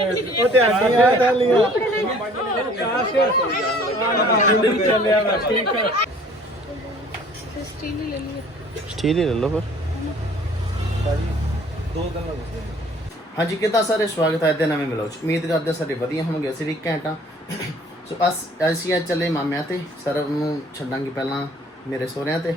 ਉਹ ਤੇ ਆਂਦੀਆਂ ਥਾਲੀਆਂ ਕਾਸ਼ ਆਹ ਚੱਲਿਆ ਵਾ ਠੀਕ ਆ ਸਟੀਲ ਹੀ ਲੈ ਲਈਏ ਸਟੀਲ ਹੀ ਲੈ ਲਓ ਫਿਰ। ਹਾਂਜੀ ਕਿੱਦਾਂ ਸਾਰੇ ਸਵਾਗਤ ਹੈ ਤੇ ਨਵੇਂ ਮਿਲੋ ਉਮੀਦ ਕਰਦੇ ਸਾਰੇ ਵਧੀਆ ਹੋਣਗੇ ਅਸੀਂ ਵੀ ਘੈਂਟਾਂ ਸੋ ਅਸ ਅਸੀਂ ਚੱਲੇ ਮਾਮਿਆਂ ਤੇ। ਸਰ ਨੂੰ ਛੱਡਾਂਗੇ ਪਹਿਲਾਂ ਮੇਰੇ ਸਹੁਰਿਆਂ ਤੇ।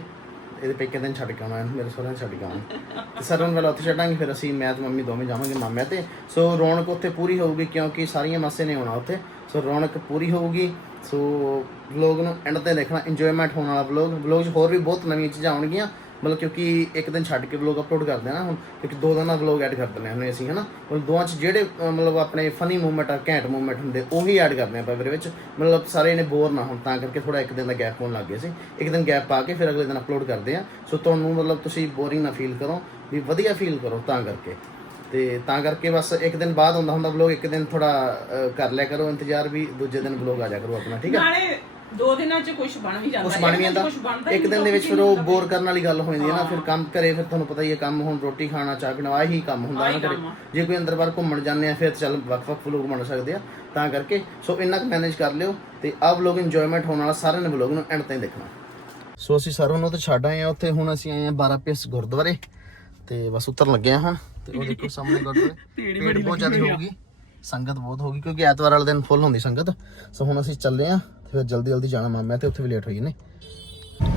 ਇਹਦੇ ਪੇਕੇ ਦਿਨ ਛੱਡ ਕੇ ਆਉਣਾ ਇਹਨੂੰ, ਮੇਰੇ ਸਹੁਰਿਆਂ 'ਚ ਛੱਡ ਕੇ ਆਉਣਾ। ਤੇ ਸਰ ਨੂੰ ਪਹਿਲਾਂ ਉੱਥੇ ਛੱਡਾਂਗੇ ਫਿਰ ਅਸੀਂ ਮੈਂ ਤੇ ਮੰਮੀ ਦੋਵੇਂ ਜਾਵਾਂਗੇ ਮਾਮਿਆਂ ਤੇ। ਸੋ ਰੌਣਕ ਉੱਥੇ ਪੂਰੀ ਹੋਊਗੀ ਕਿਉਂਕਿ ਸਾਰੀਆਂ ਮਾਸੇ ਨੇ ਆਉਣਾ ਉੱਥੇ। ਸੋ ਰੌਣਕ ਪੂਰੀ ਹੋਊਗੀ। ਸੋ ਵਲੌਗ ਨੂੰ ਐਂਡ ਤੇ ਦੇਖਣਾ ਇੰਜੋਇਮੈਂਟ ਹੋਣ ਵਾਲਾ ਵਲੌਗ ਵਲੌਗ 'ਚ ਹੋਰ ਵੀ ਬਹੁਤ ਨਵੀਆਂ ਚੀਜ਼ਾਂ ਆਉਣਗੀਆਂ। ਮਤਲਬ ਕਿਉਂਕਿ ਇੱਕ ਦਿਨ ਛੱਡ ਕੇ ਵਲੌਗ ਅਪਲੋਡ ਕਰਦੇ ਆ ਨਾ ਹੁਣ, ਕਿਉਂਕਿ ਦੋ ਦਿਨਾਂ ਦਾ ਵਲੌਗ ਐਡ ਕਰ ਦਿੰਦੇ ਹਾਂ ਹੁਣ ਅਸੀਂ ਹਨਾ? ਮਤਲਬ ਦੋਵਾਂ 'ਚ ਜਿਹੜੇ ਮਤਲਬ ਆਪਣੇ ਫਨੀ ਮੂਵਮੈਂਟ ਆ, ਘੈਂਟ ਮੂਵਮੈਂਟ ਹੁੰਦੇ, ਉਹੀ ਐਡ ਕਰਦੇ ਆਪਾਂ ਇਹਦੇ ਵਿੱਚ। ਮਤਲਬ ਸਾਰੇ ਨੇ ਬੋਰ ਨਾ ਹੋਣ, ਤਾਂ ਕਰਕੇ ਥੋੜਾ ਇੱਕ ਦਿਨ ਦਾ ਗੈਪ ਹੋਣ ਲੱਗ ਗਿਆ ਸੀ। ਇੱਕ ਦਿਨ ਗੈਪ ਪਾ ਕੇ ਫਿਰ ਅਗਲੇ ਦਿਨ ਅਪਲੋਡ ਕਰਦੇ ਆ। ਸੋ ਤੁਹਾਨੂੰ ਮਤਲਬ ਤੁਸੀਂ ਬੋਰਿੰਗ ਨਾ ਫੀਲ ਕਰੋ, ਵੀ ਵਧੀਆ ਫੀਲ ਕਰੋ, ਤਾਂ ਕਰਕੇ। ਤੇ ਤਾਂ ਕਰਕੇ ਬਸ ਇੱਕ ਦਿਨ ਬਾਅਦ ਹੁੰਦਾ ਹੁੰਦਾ ਵਲੌਗ ਇੱਕ ਦਿਨ ਥੋੜਾ ਕਰ ਲਿਆ ਕਰੋ ਇੰਤਜ਼ਾਰ ਵੀ, ਦੂਜੇ ਦਿਨ ਵਲੌਗ ਆ ਜਾ ਕਰੋ ਆਪਣਾ, ਠੀਕ ਹੈ ਨਾਲੇ ਦੋ ਦਿਨਾਂ ਚ ਕੁਝ ਬਣ ਵੀ ਜਾਂਦਾ ਉਸ ਬਣ ਵੀ ਜਾਂਦਾ। ਹੀ ਇੱਕ ਦਿਨ ਦੇ ਵਿੱਚ ਲੋਕੀ ਫਿਰ ਉਹ ਬੋਰ ਕਰਨ ਵਾਲੀ ਗੱਲ ਹੋ ਜਾਂਦੀ ਹੈ ਨਾ। ਫਿਰ ਕੰਮ ਕਰੇ ਫਿਰ ਤੁਹਾਨੂੰ ਪਤਾ ਹੀ ਹੈ ਕੰਮ ਹੁਣ ਰੋਟੀ ਖਾਣਾ ਚਾਹ ਪੀਣਾ ਆਹੀ ਕੰਮ ਹੁੰਦਾ ਨਾ ਕਰੇ। ਜੇ ਕੋਈ ਅੰਦਰ ਬਾਹਰ ਘੁੰਮਣ ਜਾਂਦੇ ਆ ਫਿਰ ਚੱਲ ਵੱਖ-ਵੱਖ ਵਲੋਗ ਬਣ ਸਕਦੇ ਆ। ਤਾਂ ਕਰਕੇ ਸੋ ਇੰਨਾ ਕੁ ਮੈਨੇਜ ਕਰ ਲਿਓ ਤੇ ਆਹ ਵਲੋਗ ਇੰਜੋਇਮੈਂਟ ਹੋਣ ਵਾਲਾ ਸਾਰਿਆਂ ਨੇ ਵਲੋਗ ਨੂੰ ਐਂਡ ਤਾਈਂ ਦੇਖਣਾ। ਸੋ ਅਸੀਂ ਸਰੋਂ ਨੂੰ ਤੇ ਛੱਡ ਆਏ ਆ। ਉੱਥੇ ਹੁਣ ਅਸੀਂ ਆਏ ਆ 12 ਪੀਸ ਗੁਰਦੁਆਰੇ। ਤੇ ਬਸ ਉਤਰਨ ਲੱਗੇ ਆ ਹੁਣ। ਤੇ ਉਹ ਦੇਖੋ ਸਾਹਮਣੇ ਗੁਰਦੁਆਰੇ। ਭੀੜ ਬਹੁਤ ਜ਼ਿਆਦਾ ਹੋਊਗੀ। ਸੰਗਤ ਬਹੁਤ ਹੋਊਗੀ ਕਿਉਂਕਿ ਐਤਵਾਰ ਵਾਲੇ ਦਿਨ ਫੁੱਲ ਹੁੰਦੀ ਸੰਗਤ। ਸੋ ਹੁਣ ਅਸੀਂ ਚੱਲੇ ਆ। ਫਿਰ ਜਲਦੀ ਜਲਦੀ ਜਾਣਾ ਮਾਮੇ ਤੇ ਉੱਥੇ ਵੀ ਲੇਟ ਹੋਈ ਨੇ।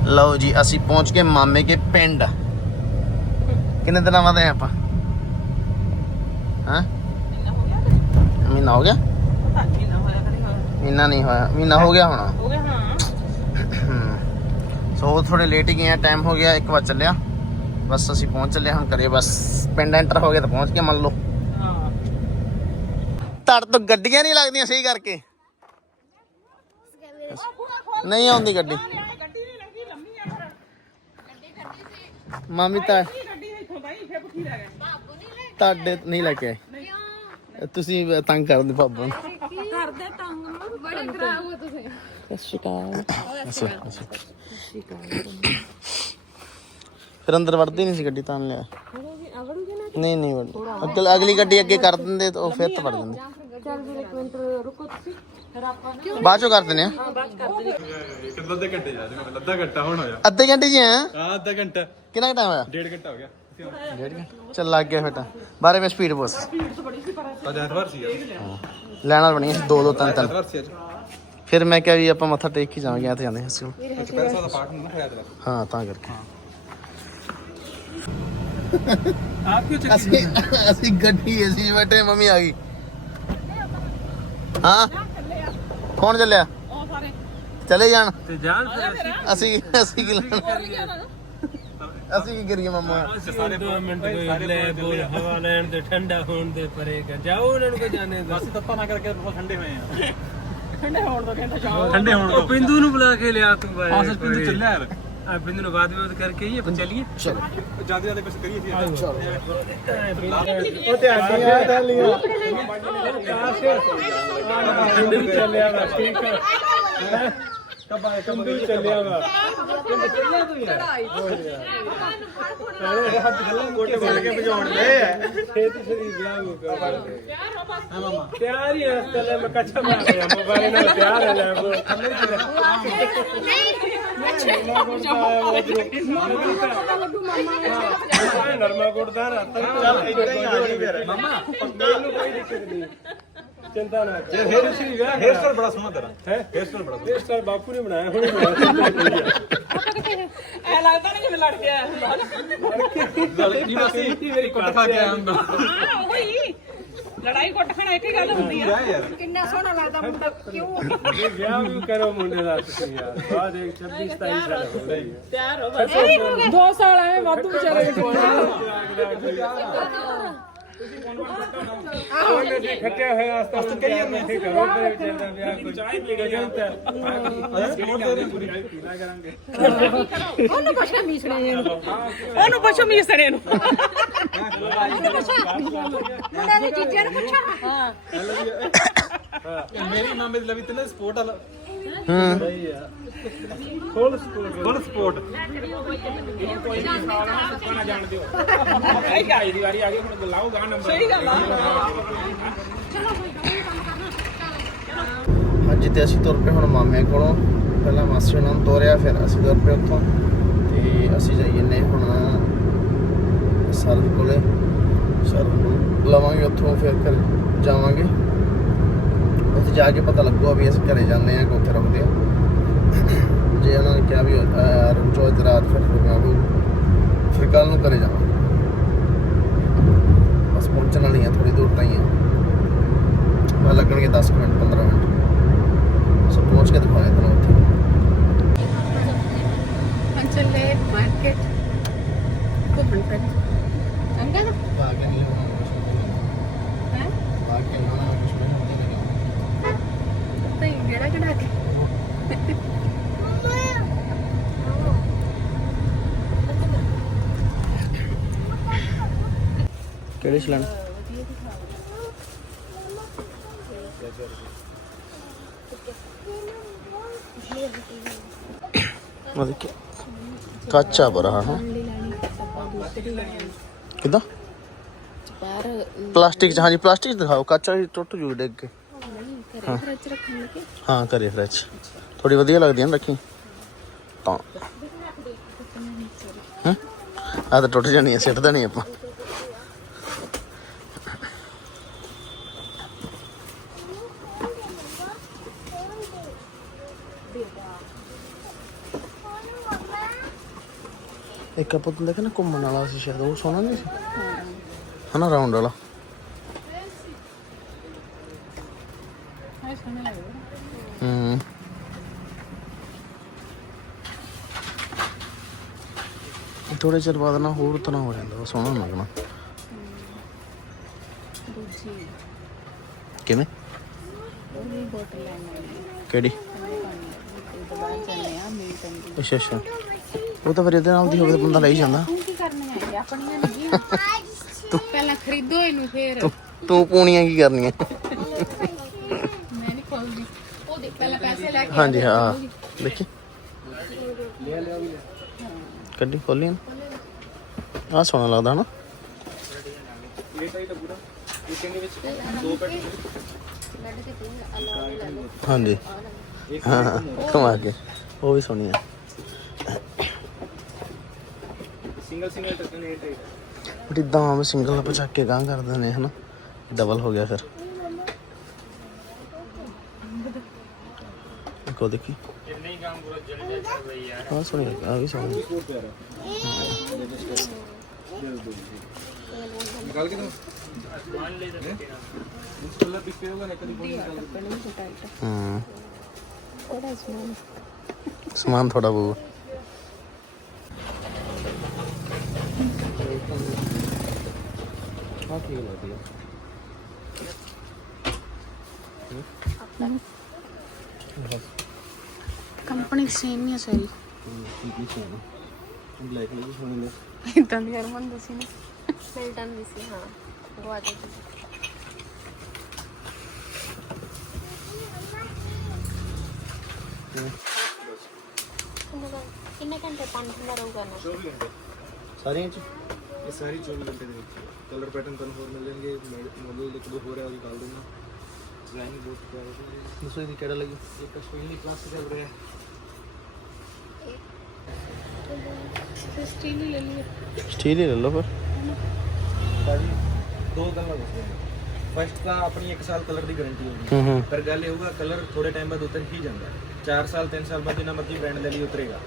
ਲਓ ਜੀ ਅਸੀਂ ਪਹੁੰਚ ਗਏ ਮਾਮੇ ਕੇ ਪਿੰਡ। ਕਿੰਨੇ ਦਿਨਾਂ ਬਾਅਦ ਆਏ ਆਪਾਂ? ਹਾਂ? ਮਹੀਨਾ ਹੋ ਗਿਆ ਕਰੇ ਮਹੀਨਾ ਨਹੀਂ ਹੋਇਆ ਮਹੀਨਾ ਹੋ ਗਿਆ ਹੋਣਾ। ਹੋ ਗਿਆ ਹਾਂ। ਸੋ ਥੋੜੇ ਲੇਟ ਹੀ ਗਏ ਆ ਟਾਈਮ ਹੋ ਗਿਆ 1 ਵਜੇ ਚੱਲਿਆ। ਬਸ ਅਸੀਂ ਪਹੁੰਚ ਚੱਲੇ ਹਾਂ ਘਰੇ ਬਸ ਪਿੰਡ ਐਂਟਰ ਹੋ ਗਏ ਤਾਂ ਪਹੁੰਚ ਗਏ ਮੰਨ ਲਓ। ਹਾਂ। ਤੜ ਤੋਂ ਗੱਡੀਆਂ ਨਹੀਂ ਲੱਗਦੀਆਂ ਸਹੀ ਕਰਕੇ। ਨਹੀਂ ਆਉਂਦੀ ਗੱਡੀ। ਗੱਡੀ ਨਹੀਂ ਲੱਗੀ ਲੰਮੀ ਆ ਫਿਰ ਮਾਮੀ ਤਾਂ ਗੱਡੀ ਇੱਥੋਂ ਬਾਈ ਫੇਰ ਪੁੱਠੀ ਲੈ ਗਏ ਤੁਹਾਡੇ ਨਹੀਂ ਲੈ ਕੇ ਆਏ। ਤੁਸੀਂ ਤੰਗ ਕਰਦੇ ਨੂੰ। ਕਰਦੇ ਤੰਗ ਬੜੇ ਖਰਾਬ ਹੋ ਤੁਸੀਂ। ਸਤਿ ਸ਼੍ਰੀ ਅਕਾਲ। ਫਿਰ ਅੰਦਰ ਵੜਦੀ ਨਹੀਂ ਸੀ ਗੱਡੀ ਤਾਂ ਲਿਆ। ਨਹੀਂ ਨਹੀਂ ਵੜਦੀ। ਅਗਲ ਗੱਡੀ ਅੱਗੇ ਕਰ ਦਿੰਦੇ ਤਾਂ ਉਹ ਫਿਰ ਤਾਂ ਵੜ ਜਾਂਦੇ ਚੱਲ ਵੀਰ ਇੱਕ ਮਿੰਟ ਰੁਕੋ ਤੁਸੀਂ। ਫਿਰ ਆਪਾਂ ਬਾਅਦ ਚੋਂ ਕਰ ਦਿੰਦੇ ਆ। ਕਿੰਨਾ ਦੇ ਘੰਟੇ ਜਾ ਰਹੇ ਅੱਧਾ ਘੰਟਾ ਹੁਣ ਹੋਇਆ। ਅੱਧੇ ਘੰਟੇ ਜੀ ਆ ਹਾਂ ਅੱਧਾ ਘੰਟਾ। ਕਿੰਨਾ ਟਾਈਮ ਹੋਇਆ? ਡੇਢ ਘੰਟਾ ਹੋ ਗਿਆ। ਡੇਢ ਘੰਟਾ? ਚੱਲ ਲੱਗ ਗਿਆ ਫਿਰ ਤਾਂ। ਬਾਰੇ ਮੈਂ ਸਪੀਡ ਬਸ ਅੱਜ ਐਤਵਾਰ ਸੀ ਲੈਣਾ ਬਣੀ ਦੋ ਦੋ ਤਿੰਨ ਤਿੰਨ। ਐਤਵਾਰ ਸੀ ਅੱਜ। ਫਿਰ ਮੈਂ ਕਿਹਾ ਵੀ ਆਪਾਂ ਮੱਥਾ ਟੇਕ ਹੀ ਜਾਵਾਂਗੇ ਇੱਥੇ ਜਾਂਦੇ ਹਾਂ ਅਸੀਂ ਚੁਪਹਿਰਾ ਸਾਹਿਬ ਦਾ ਪਾਠ ਨਹੀਂ ਨਾ ਹੋਇਆ ਤੇਰਾ ਹਾਂ ਤਾਂ ਕਰਕੇ। ਆਪ ਕਿਉਂ ਅਸੀਂ ਅਸੀਂ ਗੱਡੀ ਅਸੀਂ ਬੈਠੇ ਮੰਮੀ ਆ ਗਈ। ਹਾਂ? ਕੌਣ ਚੱਲਿਆ? ਉਹ ਸਾਰੇ। ਚਲੇ ਜਾਣ। ਤੇ ਜਾਣ ਅਸੀਂ। ਅਸੀਂ ਕੀ ਲੈਣਾ? ਅਸੀਂ ਕੀ ਕਰੀਏ ਮੰਮਾ? ਸਾਰੇ 2 ਮਿੰਟ ਕੋਈ ਲੈ ਬੋਲ ਹਵਾ ਲੈਣ ਤੇ ਠੰਡਾ ਹੋਣ ਦੇ ਪਰੇਗਾ ਜਾਓ ਉਹਨਾਂ ਨੂੰ ਕੋ ਜਾਣੇ ਬਸ ਤੱਪਾ ਨਾ ਕਰਕੇ ਬਹੁਤ ਠੰਡੇ ਹੋਏ ਆ। ਠੰਡੇ ਹੋਣ ਤੋਂ ਕਹਿੰਦਾ ਜਾਓ। ਠੰਡੇ ਹੋਣ ਉਹ ਬਿੰਦੂ ਨੂੰ ਬੁਲਾ ਕੇ ਲਿਆ ਤੂੰ ਬਾਈ ਹਾਂ ਪਿੰਡ ਚੱਲਿਆ ਯਾਰ। ਆ ਬਿੰਦੂ ਨੂੰ ਬਾਅਦ ਵਿੱਚ ਕਰਕੇ ਹੀ ਆਪਾਂ ਚੱਲੀਏ ਚਲੋ ਜ਼ਿਆਦਾ ਜ਼ਿਆਦਾ ਕੁਝ ਕਰੀਏ ਸੀ ਉਹ ਤੇ ਆਂਦੀਆਂ ਥਾਲੀਆਂ ਕਾਸ਼ ਆਹ ਚੱਲਿਆ ਵਾ ਠੀਕ ਆ ਕਬਾ ਕੰਬੀ ਚੱਲਿਆ ਵਾ ਗੋਟੇ ਫੜ ਕੇ ਭਜਾਉਣ ਦੇ ਆ ਫੇਰ ਤੁਸੀਂ ਵਿਆਹ ਨੂੰ ਕਰ ਤਿਆਰ ਹੀ ਆ ਤਲੇ ਮੈਂ ਕੱਚਾ ਮਾਰ ਲਿਆ ਮੋਬਾਈਲ ਨਾਲ ਤਿਆਰ ਹੈ ਲੈ ਉਹ ਨਰਮਾ ਕੁੱਟਦਾ ਨਾ ਚੱਲ ਇੱਦਾਂ ਹੀ ਆ ਜੀ ਫਿਰ ਮਮਾ ਮੈਨੂੰ ਕੋਈ ਦਿੱਕਤ ਨਹੀਂ ਚਿੰਤਾ ਨਾ ਕਰ ਫੇਰ ਉਸੇ ਵਿਆਹ ਹੇਅਰ ਸਟਾਈਲ ਬੜਾ ਸੋਹਣਾ ਤੇਰਾ ਹੈ ਹੇਅਰ ਸਟਾਈਲ ਬੜਾ ਇਹ ਸਟਾਈਲ ਬਾਪੂ ਨੇ ਬਣਾਇਆ ਹੁਣੇ ਬਣਾਇਆ ਐ ਲੱਗਦਾ ਨਹੀਂ ਜਿਵੇਂ ਲੜ ਗਿਆ ਸੋਹਣਾ ਕੀ ਮੇਰੀ ਕੁੱਟ ਖਾ ਕੇ ਆਇਆ ਹੁੰਦਾ। ਹਾਂ ਉਹੀ। ਲੜਾਈ ਕੁੱਟ ਖਾਣਾ ਇੱਕ ਹੀ ਗੱਲ ਹੁੰਦੀ ਆ। ਕਿੰਨਾ ਸੋਹਣਾ ਲੱਗਦਾ ਮੁੰਡਾ ਕਿਉਂ? ਇਹ ਵਿਆਹ ਵੀ ਕਰੋ ਮੁੰਡੇ ਦਾ ਤੁਸੀਂ ਯਾਰ। ਬਾਅਦ ਇੱਕ 26 27 ਸਾਲ ਹੋ ਗਈ ਤਿਆਰ ਹੋ ਬਸ ਦੋ ਸਾਲ ਐਵੇਂ ਵਾਧੂ ਵਿਚਾਰੇ ਉਹਨੇ ਜੀ ਖੱਟਿਆ ਹੋਇਆ ਆਸਤਾ ਉਸ ਕਈ ਵਾਰ ਨਹੀਂ ਕਰੋ ਤੇ ਵਿਚਾਰੇ ਦਾ ਵਿਆਹ ਕੋਈ। ਚਾਹ ਪੀ ਕੇ ਗਲਤ ਉਹਨੂੰ ਪੁੱਛਣਾ ਮੀਸਣੇ ਨੂੰ ਉਹਨੂੰ ਪੁੱਛੋ ਮੀਸਣੇ ਨੂੰ ਮੁੰਡਾ ਦੀ ਚੀਜ਼ਾਂ ਨੂੰ ਪੁੱਛਾ। ਹਾਂ। ਮੇਰੀ ਮਾਮੇ ਦੀ ਲਵੀ ਤੇ ਨਾ ਸਪੋਰਟ ਵਾਲਾ। ਹਾਂ। Full support. Full support. ਕੋਈ ਨਹੀਂ ਸਾਰਾ ਸੁੱਕਣਾ ਜਾਣ ਦਿਓ ਇਹ ਆਈ ਦੀ ਵਾਰੀ ਆ ਗਈ ਹੁਣ ਲਾਉਗਾ ਨੰਬਰ ਸਹੀ ਗੱਲ ਹਾਂਜੀ ਤੇ ਅਸੀਂ ਤੁਰ ਪਏ ਹੁਣ ਮਾਮੇ ਕੋਲੋਂ। ਪਹਿਲਾਂ ਮਾਸੀ ਉਹਨਾਂ ਨੂੰ ਤੋਰਿਆ ਫਿਰ ਅਸੀਂ ਤੁਰ ਪਏ ਉੱਥੋਂ। ਤੇ ਅਸੀਂ ਜਾਈਏ ਨੇ ਹੁਣ ਸਰ ਕੋਲੇ। ਸਰ ਲਵਾਂਗੇ ਉੱਥੋਂ ਫਿਰ ਫਿਰ ਜਾਵਾਂਗੇ। ਉੱਥੇ ਜਾ ਕੇ ਪਤਾ ਲੱਗੂਗਾ ਵੀ ਅਸੀਂ ਘਰੇ ਜਾਂਦੇ ਆ ਕਿ ਉੱਥੇ ਰੁਕਦੇ ਆ ਜੇ ਉਹਨਾਂ ਨੇ ਕਿਹਾ ਵੀ ਅਹ, ਰੁਕ ਜਾਓ ਇੱਥੇ ਰਾਤ ਫਿਰ ਰੁਕਾਂਗੇ ਫਿਰ ਕੱਲ ਨੂੰ ਘਰੇ ਜਾਵਾਂਗੇ। ਬਸ ਪਹੁੰਚਣ ਵਾਲੀ ਆ ਥੋੜੀ ਦੂਰ ਤਾਈਂ ਆ ਮੈਂ ਲੱਗਣਗੇ 10 ਮਿੰਟ 15 ਮਿੰਟ। ਕਿਹੜੇ ਚਲਾਣ ਕੱਚਾ ਬਰਾ ਹਾਂ। ਕਿਦਾਂ? ਬਾਹਰ ਪਲਾਸਟਿਕ ਚ, ਹਾਂਜੀ, ਪਲਾਸਟਿਕ ਦਿਖਾਓ, ਕੱਚਾ ਹੀ ਟੁੱਟ ਜੂ ਡਿੱਗ ਕੇ। ਹਾਂ। ਫ੍ਰਿਜ ਰੱਖਣ ਲੱਗੇ ਹਾਂ ਕਰੇ ਥੋੜੀ ਵਧੀਆ ਲੱਗਦੀ ਹੈ ਰੱਖੀ। ਤਾਂ। ਹਾਂ? ਤਾਂ ਟੁੱਟ ਜਾਣੀ ਹੈ ਸਿੱਟ ਦੇਣੀ ਆਪਾਂ। ਇੱਕ ਆਪਾਂ ਤੁਹਾਨੂੰ ਦੇਖਣਾ ਘੁੰਮਣ ਵਾਲਾ ਸੀ ਸ਼ਾਇਦ ਉਹ ਸੋਹਣਾ ਨਹੀਂ ਸੀ? ਹਨਾ ਰਾਉਂਡ ਵਾਲਾ। ਹੂੰ। ਥੋੜੇ ਚਿਰ ਬਾਅਦ ਨਾ ਹੋਰ ਤਰ੍ਹਾਂ ਹੋ ਜਾਂਦਾ ਵਾ, ਸੋਹਣਾ ਲੱਗਣਾ। ਦੂਜੀ। ਕਿਵੇਂ? ਉਹਦੀ ਬੋਟਲ ਲੈਣੀ। ਕਿਹੜੀ? ਹੈ ਪਾਣੀ। ਦੀ ਦੁਬਾਰਾ ਚੱਲਨੇ ਆ ਮੀਟਿੰਗ ਦੀ ਅੱਛਾ ਅੱਛਾ। ਉਹ ਤਾਂ ਫਿਰ ਇਹਦੇ ਨਾਲ ਦੀ ਹੋਵੇ ਤਾਂ ਬੰਦਾ ਲਈ ਜਾਂਦਾ। ਤੂੰ ਕੀ ਕਰਨੀਆਂ ਹੈ ਆਪਣੀਆਂ ਨਹੀਂ ਪਹਿਲਾਂ ਖਰੀਦੋ ਇਹਨੂੰ ਫੇਰ। ਤੂੰ ਤੂੰ ਪੂਣੀਆਂ ਕੀ ਕਰਨੀਆਂ? ਮੈਂ ਨਹੀਂ ਖੋਲਦੀ। ਉਹ ਦੇ ਪਹਿਲਾਂ ਪੈਸੇ ਲੈ ਕੇ ਹਾਂਜੀ ਹਾਂ। ਦੇਖੀ। ਕੱਢੀ ਖੋਲੀ ਆ ਸੋਹਣਾ ਲੱਗਦਾ ਨਾ। ਹਾਂਜੀ। ਹਾਂ। ਕਮਾ ਕੇ। ਉਹ ਵੀ ਸੋਹਣੀ ਆ। ਸਿੰਗਲ ਸਿੰਗਲ ਟੱਕਨ 8 ਬਟ ਇਦਾਂ ਸਿੰਗਲ ਆਪਾਂ ਚੱਕ ਕੇ ਗਾਂ ਕਰ ਦਿੰਦੇ ਹਨਾ ਡਬਲ ਹੋ ਗਿਆ ਫਿਰ ਕੋ ਦੇਖੀ ਇੰਨੇ ਹੀ ਕੰਮ ਪੂਰਾ ਜਲਦੀ ਚੱਲ ਰਹੀ ਹੈ ਆ ਸੋਹਣੀ ਲੱਗੀ, ਆ ਵੀ ਸੋਹਣੀ ਨਿਕਾਲ ਕੇ ਦੋ ਸਮਾਨ ਲੈ ਦੇ ਉਸ ਕਲਰ ਪਿੱਛੇ ਹੋਗਾ ਨਾ ਕਦੀ ਕੋਈ ਹੂੰ ਥੋੜਾ ਸਮਾਨ ਸਮਾਨ ਥੋੜਾ ਬਹੁਤ ਆ ਠੀਕ ਲੱਗਦੀ ਹੈ ਕੰਪਨੀ ਸੇਮ ਹੀ ਆ ਸਾਰੀ। ਹੀ ਸੋਹਣੀ ਬਲੈਕ ਲਈ ਸੋਹਣੀ ਨੇ ਇਦਾਂ ਦੀ ਹਰਮਨ ਦੱਸੀ ਨਾ। ਮਿਲਟਨ ਵੀ ਸੀ ਹਾਂ। ਗਵਾ ਦੇ। ਕਿੰਨੇ ਘੰਟੇ ਪਾਣੀ ਠੰਡਾ ਰਹੂਗਾ ਨਾ? 24 ਘੰਟੇ। ਸਾਰੀਆਂ ਚ? ਇਹ ਸਾਰੀ 24 ਘੰਟੇ ਦੇ ਵਿੱਚ ਕਲਰ ਪੈਟਰਨ ਤੁਹਾਨੂੰ ਹੋਰ ਮਿਲ ਜਾਣਗੇ ਮੋਡਲ ਇੱਕ ਦੋ ਹੋਰ ਹੈ ਉਹ ਨਿਕਾਲ ਦੂੰਗਾ ਡਿਜ਼ਾਈਨ ਬਹੁਤ ਪਿਆਰੇ ਹੈ ਦੱਸੋ ਇਹਦੀ ਕਿਹੜਾ ਲੱਗੀ? ਇਹ ਕਸ਼ਮੀਰੀ ਕਲਾਸ ਚੱਲ ਰਿਹਾ। ਹੈ ਸਟੀਲ ਹੀ ਲੈ ਲਈ ਸਟੀਲ ਹੀ ਲੈ ਲਓ ਫਿਰ। ਭਾਜੀ ਦੋ ਗੱਲਾਂ ਦੱਸਦੇ ਫਸਟ ਤਾਂ ਆਪਣੀ 1 ਸਾਲ ਕਲਰ ਦੀ ਗਾਰੰਟੀ ਹੋਊਗੀ ਪਰ ਗੱਲ ਇਹ ਹੋਊਗਾ ਕਲਰ ਥੋੜੇ ਟਾਈਮ ਬਾਅਦ ਉਤਰ ਹੀ ਜਾਂਦਾ। 4 ਸਾਲ 3 ਸਾਲ ਬਾਅਦ ਜਿੰਨਾ ਮਰਜ਼ੀ ਬ੍ਰਾਂਡ ਲੈ ਲਈ ਉਤਰੇਗਾ।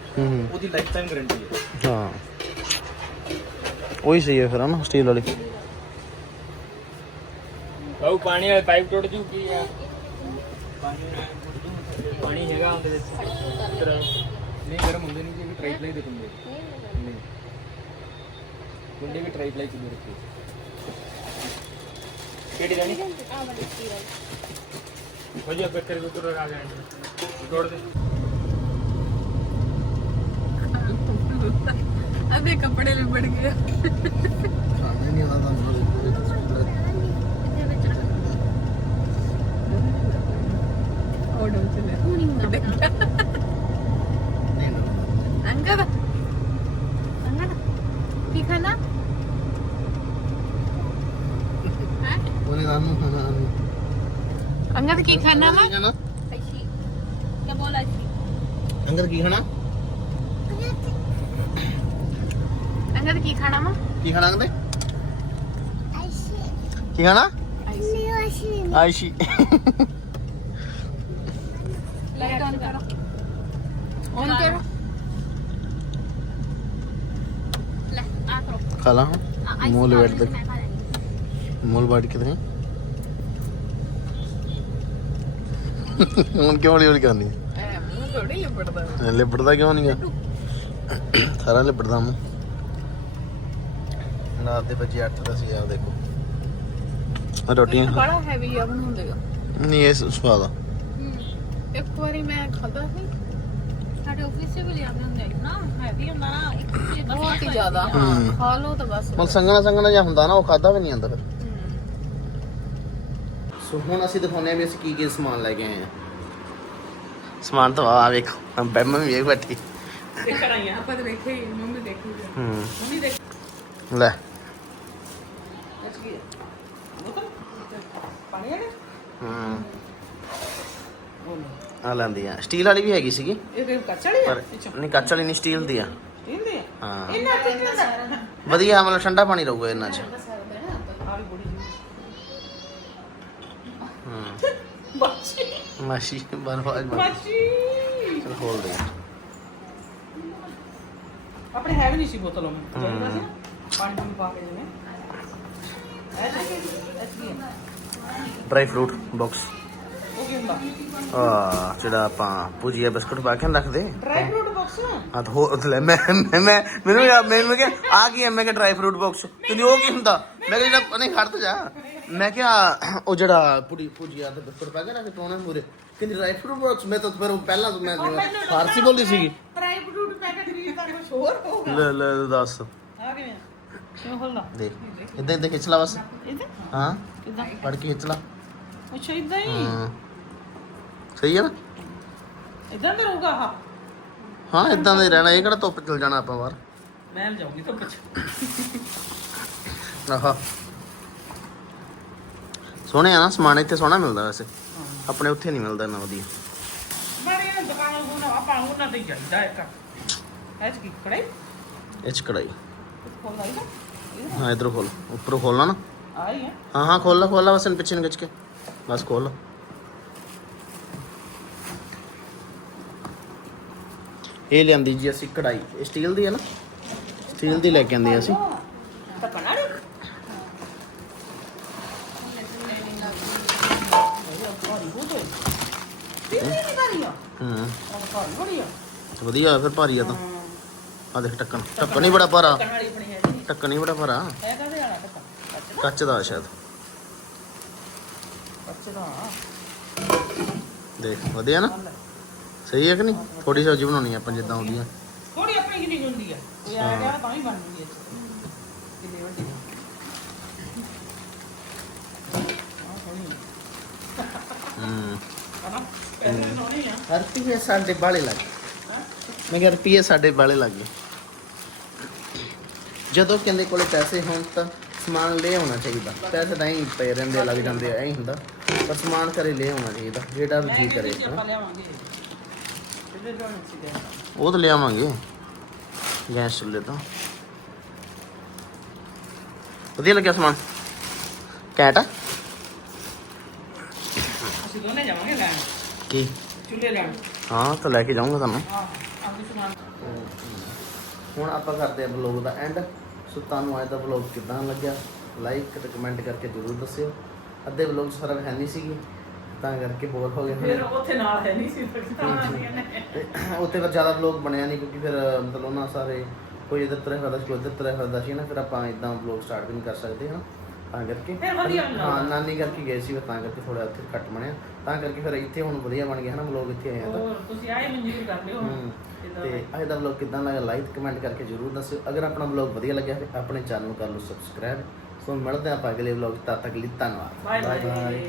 ਉਹਦੀ ਲਾਈਫ ਟਾਈਮ ਗਾਰੰਟੀ ਹੈ। ਹਾਂ। ਉਹੀ ਸਹੀ ਹੈ ਫਿਰ, ਹਨਾ ਸਟੀਲ ਵਾਲੀ। ਬਾਉ ਪਾਣੀ ਵਾਲੀ ਪਾਈਪ ਟੁੱਟ ਜੂ, ਕੀ ਆ? ਪਾਣੀ ਹੈਗਾ ਉਹਦੇ ਵਿੱਚ। ਨਹੀਂ, ਗਰਮ ਹੁੰਦੇ ਨਹੀਂ ਜੀ ਟ੍ਰਾਈ ਪਲਾਈ ਦੇ ਕੁੰਡੇ। ਨਹੀਂ। ਕੁੰਡੇ ਵੀ ਟ੍ਰਾਈ ਪਲਾਈ ਚ ਦੇ ਰੱਖੇ। ਕਿਹੜੀ ਰਾਣੀ ਹੋ ਜੀ ਆਪੇ ਤੇਰੇ ਕੋਲ ਆ ਜਾਣਗੇ ਤੋੜ ਦੇ। आधे कपड़े लिपट गए ਇਹਨਾਂ ਕੀ ਖਾਣਾ ਵਾ? ਕੀ ਖਾਣਾ ਕਹਿੰਦੇ? ਕੀ ਖਾਣਾ? ਆਇਸ਼ੀ ਲਾਈਟ ਆਨ ਕਰੋ। ਲੈ ਆ ਕਰੋ। ਖਾ ਮੂਲ ਬੈਠ ਮੂਲ ਬੈਠ ਕੇ ਹੁਣ ਕਿਉਂ ਹੌਲੀ ਹੌਲੀ ਕਰਨੀ? ਹੈ ਮੂੰਹ ਕਿਉਂ ਨਹੀਂ ਆ? ਸਾਰਾ ਲਿਪੜਦਾ ਮੂੰਹ। ਨਾਲ ਦੇ ਵਜੇ 8 ਦਾ ਸੀ ਆ ਦੇਖੋ ਰੋਟੀਆਂ ਬੜਾ ਹੈਵੀ ਆ ਬਣਾਉਂਦੇ ਨਹੀਂ ਇਹ ਸਵਾਦ ਆ। ਇੱਕ ਵਾਰੀ ਮੈਂ ਖਾਦਾ ਸੀ। ਸਾਡੇ ਆਫਿਸ 'ਚ ਵੀ ਆ ਨਾ ਹੈਵੀ ਹੁੰਦਾ ਨਾ ਇੱਕ ਤੇ ਬਹੁਤ ਹੀ ਜ਼ਿਆਦਾ। ਹਾਂ ਖਾ ਲਓ ਤਾਂ ਬਸ। ਮਤਲਬ ਸੰਗਣਾ ਸੰਗਣਾ ਜਾਂ ਹੁੰਦਾ ਨਾ ਉਹ ਖਾਦਾ ਵੀ ਨਹੀਂ ਜਾਂਦਾ ਫਿਰ। ਸੋ ਹੁਣ ਅਸੀਂ ਦਿਖਾਉਂਦੇ ਆ ਵੀ ਬੈਠੀ। ਲੈ। ਹੂੰ? ਆ ਲੈਂਦੀ ਆ। ਸਟੀਲ ਵਾਲੀ ਵੀ ਹੈਗੀ ਸੀਗੀ। ਪਰ ਨਹੀਂ ਕੱਚ ਵਾਲੀ ਨਹੀਂ ਸਟੀਲ ਦੀ ਆ। ਹਾਂ। ਵਧੀਆ ਮਤਲਬ ਠੰਡਾ ਪਾਣੀ ਰਹੂਗਾ ਇਹਨਾਂ 'ਚ। ਹੂੰ ਬਾਚੀ ਮਾਸ਼ੀ। ਬਣ ਬਾਚੀ ਚਲ ਖੋਲ ਦੇ। ਆਪਣੇ ਹੈ ਵੀ ਨਹੀਂ ਸੀ ਬੋਤਲੋਂ ਨਾ ਪਾਣੀ ਪਾ ਕੇ ਜਿਵੇਂ ਡਰਾਈ ਫਰੂਟ ਬਾਕਸ ਉਹ ਕੀ ਆ ਜਿਹੜਾ ਆਪਾਂ ਭੁਜੀਆ ਬਿਸਕੁਟ ਪਾ ਕੇ ਨੀ ਰੱਖਦੇ। ਡਰਾਈ ਫਰੂਟ ਬਾਕਸ ਹਾਂ ਤਾਂ ਹੋਰ ਲੈ ਮੈਂ ਮੈਂ ਮੈਂ- ਮੈਨੂੰ ਯਾਰ ਮੈਨੂੰ ਕਿ ਆ ਕੀ ਹੈ ਮੈਂ ਕਿ ਡਰਾਈ ਫਰੂਟ ਬਾਕਸ ਕਹਿੰਦੀ ਉਹ ਕੀ ਹੁੰਦਾ? ਮੈਂ ਕਿਹਾ ਜਿਹੜਾ ਨਹੀਂ ਖੜ ਤਾਂ ਜਾ। ਮੈਂ ਕਿਹਾ ਉਹ ਜਿਹੜਾ ਪੁੜੀ ਭੁਜੀਆ ਤੇ ਬਿਸਕੁਟ ਪਾ ਕੇ ਰੱਖ ਟੋਣਾ ਮੂਰੇ ਕਹਿੰਦੀ ਡਰਾਈ ਫਰੂਟ ਬਾਕਸ ਮੈਂ ਤਾਂ ਫਿਰ ਉਹ ਪਹਿਲਾਂ ਤੋਂ ਮੈਂ ਫਾਰਸੀ ਬੋਲੀ ਸੀਗੀ। ਡਰਾਈ ਫਰੂਟ ਪੈਕੇਟ ਖਰੀਦ ਤਾਂ ਕੁਝ ਹੋਰ ਹੋਊਗਾ। ਲੈ ਲੈ ਦੱਸ। ਆ ਕਿਵੇਂ? ਕਿਉਂ ਖੋਲਦਾ ਦੇਖ। ਇਦਾਂ ਇਦਾਂ ਖਿੱਚ ਲਾ ਬਸ। ਇਹਦੇ ਹਾਂ। ਕਿਦਾਂ ਫੜ ਕੇ ਖਿੱਚ ਲਾ। ਅੱਛਾ ਇਦਾਂ ਹੀ? ਹਾਂ। ਸਹੀ ਹੈ ਨਾ? ਇਦਾਂ ਦਾ ਰਹੂਗਾ ਆਹ? ਹਾਂ ਇਦਾਂ ਦਾ ਹੀ ਰਹਿਣਾ। ਇਹ ਕਿਹੜਾ ਧੁੱਪ ਚਲ ਜਾਣਾ ਆਪਾਂ ਬਾਹਰ? ਮੈਂ ਜਾਊਂਗੀ ਤਾਂ ਪੁੱਛ ਆਹਾ। ਸੋਹਣੇ ਆ ਨਾ ਸਮਾਨ ਇੱਥੇ ਸੋਹਣਾ ਮਿਲਦਾ ਵੈਸੇ। ਆਪਣੇ ਉੱਥੇ ਨਹੀਂ ਮਿਲਦਾ ਇੰਨਾ ਵਧੀਆ। ਨਾ ਦੁਕਾਨਾਂ ਨੂੰ ਆਪਾਂ ਉਹਨਾਂ ਤੇ ਜਾਂਦਾ ਇੱਕ। ਐਚ ਕੀ ਕੜਾਈ ਇਹ ਚ ਕੜਾਈ ਹਾਂ ਇਧਰ ਖੋਲ ਉੱਪਰੋਂ ਖੋਲਣਾ ਨਾ। ਆ ਹੀ ਹੈ। ਹਾਂ ਹਾਂ ਖੋਲ ਲਾ ਖੋਲ ਲਾ ਬਸ ਇਹਨੂੰ ਪਿੱਛੇ ਨੂੰ ਖਿੱਚ ਕੇ। ਬਸ ਖੋਲ ਲਾ। ਇਹ ਲਿਆਂਦੀ ਜੀ ਅਸੀਂ ਕੜਾਈ ਇਹ ਸਟੀਲ ਦੀ ਹੈ ਨਾ? ਸਟੀਲ ਦੀ ਲੈ ਕੇ ਆਂਦੀ ਅਸੀਂ। ਹੂੰ? ਵਧੀਆ ਹੋਇਆ ਫਿਰ ਭਾਰੀ ਆ ਤਾਂ। ਆ ਦੇਖ ਟੱਕਣ ਟੱਕਣ ਹੀ ਬੜਾ ਭਾਰਾ। ਕਣਾਲੀ ਬਣੀ ਹੈ ਜੀ ਟੱਕਣ ਹੀ ਬੜਾ ਭਾਰਾ। ਇਹ ਕਾਹਦੇ ਵਾਲਾ ਟੱਕਾ? ਕੱਚ ਦਾ ਸ਼ਾਇਦ। ਕੱਚੇ ਦਾ। ਦੇਖ ਵਧੀਆ ਨਾ? ਸਹੀ ਹੈ ਕਿ ਨਹੀਂ? ਥੋੜੀ ਸਬਜ਼ੀ ਬਣਾਉਣੀ ਆ ਆਪਾਂ ਜਿੱਦਾਂ ਹੁੰਦੀਆਂ ਥੋੜੀ ਆਪਣੀ ਕਿੰਨੀ ਹੁੰਦੀ ਹੈ ਕੋਈ ਆ ਗਿਆ ਤਾਂ ਬਣ ਕਿੰਨੀ ਵੱਡੀ ਹੂੰ ਲਾਉਣੇ ਆ। ਰੁਪਈਏ ਸਾਡੇ ਬਾਲੇ ਲੱਗ ਮੈਂ ਕਿਹਾ ਰੁਪਈਏ ਸਾਡੇ ਬਾਲੇ ਲੱਗ ਗਏ। ਜਦੋਂ ਕਹਿੰਦੇ ਕੋਲੇ ਪੈਸੇ ਹੋਣ ਤਾਂ ਸਮਾਨ ਲੈ ਆਉਣਾ ਚਾਹੀਦਾ। ਪੈਸੇ ਤਾਂ ਹੀ ਪਏ ਰਹਿੰਦੇ ਲੱਗ ਜਾਂਦੇ ਐਂ ਹੁੰਦਾ। ਪਰ ਸਮਾਨ ਘਰੇ ਲੈ ਆਉਣਾ ਚਾਹੀਦਾ ਜਿਹੜਾ ਵੀ ਜੀ ਕਰੇ ਆਪਾਂ ਹਨਾ। ਉਹ ਤਾਂ ਲਿਆਵਾਂਗੇ ਗੈਸ ਚੁੱਲ੍ਹੇ ਤੋਂ। ਵਧੀਆ ਲੱਗਿਆ ਸਮਾਨ? ਕੈਟ? ਅਸੀਂ ਦੋਨੇ ਜਾਵਾਂਗੇ ਲੈਣ। ਕੀ? ਚੁੱਲ੍ਹੇ ਲੈਣ। ਹਾਂ ਤਾਂ ਲੈ ਕੇ ਜਾਊਂਗਾ ਤੁਹਾਨੂੰ। ਹਾਂ ਆਪਣੀ ਸਮਾਨ ਹੁਣ ਆਪਾਂ ਕਰਦੇ ਹਾਂ ਵਲੌਗ ਦਾ ਐਂਡ ਸੋ ਤੁਹਾਨੂੰ ਅੱਜ ਦਾ ਵਲੌਗ ਕਿਦਾਂ ਲੱਗਿਆ? ਲਾਈਕ ਤੇ ਕਮੈਂਟ ਕਰਕੇ ਜ਼ਰੂਰ ਦੱਸਿਓ। ਅੱਧੇ ਵਲੌਗ ਸਰਵ ਹੈ ਨਹੀਂ ਸੀਗੀ ਤਾਂ ਕਰਕੇ ਬੋਰ ਹੋ ਗਏ ਫਿਰ ਉੱਥੇ ਨਾਲ ਹੈ ਨਹੀਂ ਸੀ ਤਾਂ ਉੱਥੇ ਫਿਰ ਜ਼ਿਆਦਾ ਵਲੌਗ ਬਣਿਆ ਨਹੀਂ ਕਿਉਂਕਿ ਫਿਰ ਮਤਲਬ ਉਹਨਾਂ ਸਾਰੇ ਕੋਈ ਇੱਧਰ ਫਿਰਦਾ ਸੀ ਕੋਈ ਇੱਧਰ ਤੁਰਿਆ ਫਿਰਦਾ ਸੀ ਨਾ ਫਿਰ ਆਪਾਂ ਇਦਾਂ ਵਲੌਗ ਸਟਾਰਟ ਵੀ ਨਹੀਂ ਕਰ ਸਕਦੇ ਹਾਂ ਤਾਂ ਕਰਕੇ। ਫਿਰ ਵਧੀਆ ਨੀ ਹਾਂ। ਨਾਨੀ ਕਰਕੇ ਗਏ ਸੀ ਤਾਂ ਕਰਕੇ ਥੋੜਾ ਉੱਥੇ ਘੱਟ ਬਣਿਆ। ਤਾਂ ਕਰਕੇ ਫਿਰ ਇੱਥੇ ਹੁਣ ਵਧੀਆ ਬਣ ਗਿਆ ਹਨਾ ਵਲੌਗ ਇੱਥੇ ਆਏ ਆ ਤਾਂ। ਤੁਸੀਂ ਆਏ ਮਨਜ਼ੂਰ ਕਰ ਲਿਓ। ਤੇ ਅੱਜ ਦਾ ਵਲੌਗ ਕਿਦਾਂ ਲੱਗਾ ਲਾਈਕ ਕਮੈਂਟ ਕਰਕੇ ਜਰੂਰ ਦੱਸਿਓ। ਅਗਰ ਆਪਣਾ ਵਲੌਗ ਵਧੀਆ ਲੱਗਿਆ ਤੇ ਆਪਣੇ ਚੈਨਲ ਨੂੰ ਕਰ ਲਓ ਸਬਸਕ੍ਰਾਈਬ ਸੋ ਮਿਲਦੇ ਆਪਾਂ ਅਗਲੇ ਵਲੌਗ ਤਦ ਤੱਕ ਲਈ ਧੰਨਵਾਦ। Bye bye